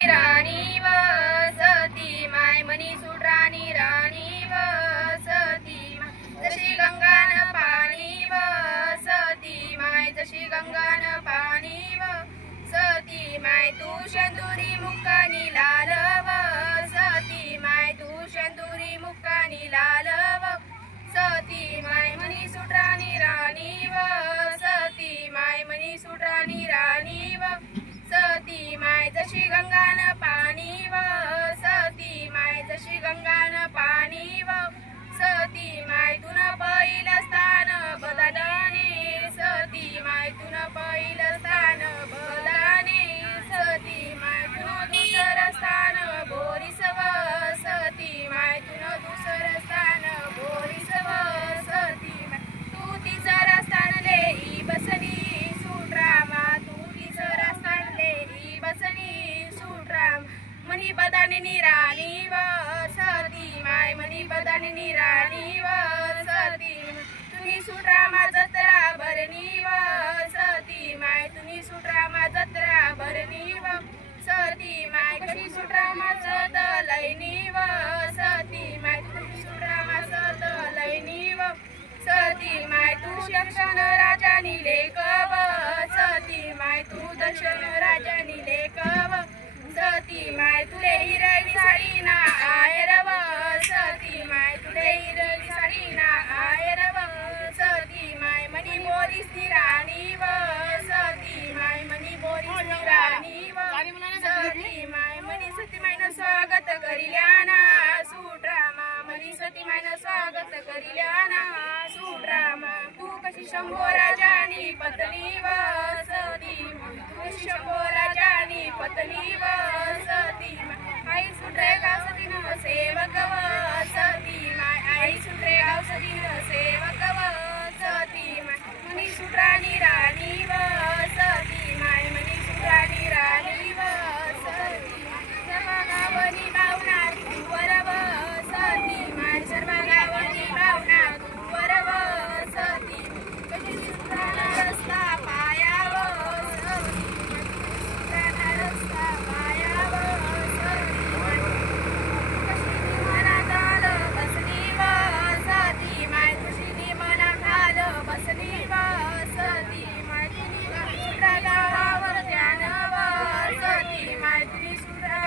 राणी वसती माय मनी सुटराणी राणी वसती माय जशी गंगान पाणी वसती माय जशी गंगान पाणी वसती माय तू शेंदुरी मुक्कानी लाल वसती माय तू शेंदुरी मुक्कानी लाल वसती माय मनी सुटराणी राणी वसती माय मनी सुटराणी राणी वसती माय जशी गंगान पाणी वसती माय जशी गंगान पाणी वसती माय तुन पहिलं स्थान बदाने सती माय तुन पहिलं स्थान बदाने सती माय तुन दुसरं स्थान बोरीस वसती माय तुन दुसरं स्थान बोरीस वसती माय तू तिसरं स्थान लेई बसनी सुटरामा तू तिसरं स्थान लेई बसनी सुटराम मनी बदानी राणी वसती माय मनी बदानी राणी वसती तुम्ही सुटरामा जत्रा भरणी वसती माय तुम्ही सुटरामा जत्रा भरणी वसती माय कशी सुटरामा लयनी वसती माय तुम्ही सुटरामा लयनी वसती माय तू दक्षिण राजानी लेक वसती माय तू दक्षिण राजानी लेक वसती माय तुले हिरवी साडी ना आहेर वसती माय तुले हिरवी साडी ना आहेर वसती माय मनी बोरीस राणी वसती माय मनी बोरीस राणी वसती माय मनी सती मायन स्वागत करिल्याना सुटरामा मनी सती मायन स्वागत करिल्याना सुटरामा तू कशी शंभो राजानी पत्नी वसती तू कशी शंभो राजानी पत्नी वसती आई सुटरे गावसतीन सेवक वसती माय आई सुटरे गावसतीन सेवक वसती माय मनी सुटराणी राणी वसती माय मनी सुटराणी राणी वसती सर्व गावनी भावना तुवर वसती माय सर्व गावनी भावना तुवर वसती कशी सुटराणा रस्ता पाया वसती सुटराणा रस्ता पाया वसती कशी मनात आलं बसली वसती माय कशी मनात आलं बसली वसती माय सुटरा गावावर ध्यान वसती माय तुम्ही सुटरा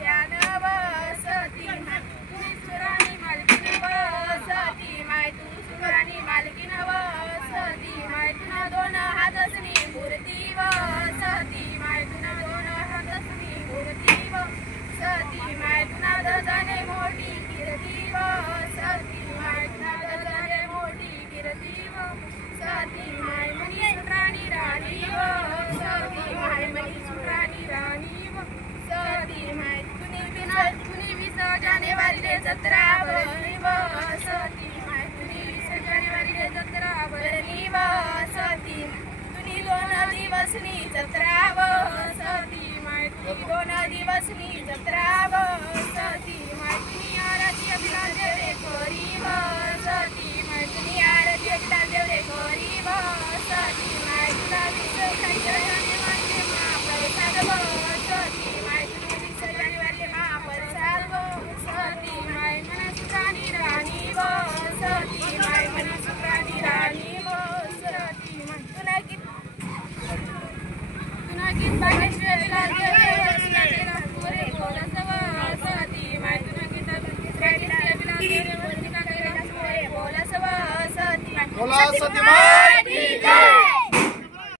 ध्यान वसती माय तुम्ही सुराणी मालकीन वसती माय तू सुराणी मालकीन वसती माय तुना दोन हातसनी मूर्ती वसती माय तुना दोन हातसनी मूर्ती वसती माय तुना दजाने मोठी कीर्ती वसती माय तुना दजाने मोठी कीर्ती वसती माय मनी सुटराणी राणी वसती माय मनी सुटराणी राणी वसती माय तुनी 20 जानेवारी रे जत्रा भरली वसती माय तुनी 20 जानेवारी रे जत्रा भरली वसती तुनी 2 दिवसनी जत्रा वसती माय तुनी 2 दिवसनी जत्रा वसती माय तुनी आरती अभिलाष देवरे करी वसती माय तुनी आरती अभिलाष देवरे करी वसती माय तुला 20 जानेवारी माय महाप्रसाद वसती माय तुनी 20 जानेवारी महाप्रसाद वसती माय मना सुटराणी राणी वसती माय मना सुटराणी राणी वसती माय तुना गीत बागेश्वर विलास देवरे पुरे बोलस वसती माय तुना गीत बागेश्वर विलास देवरे बोलस वसती माय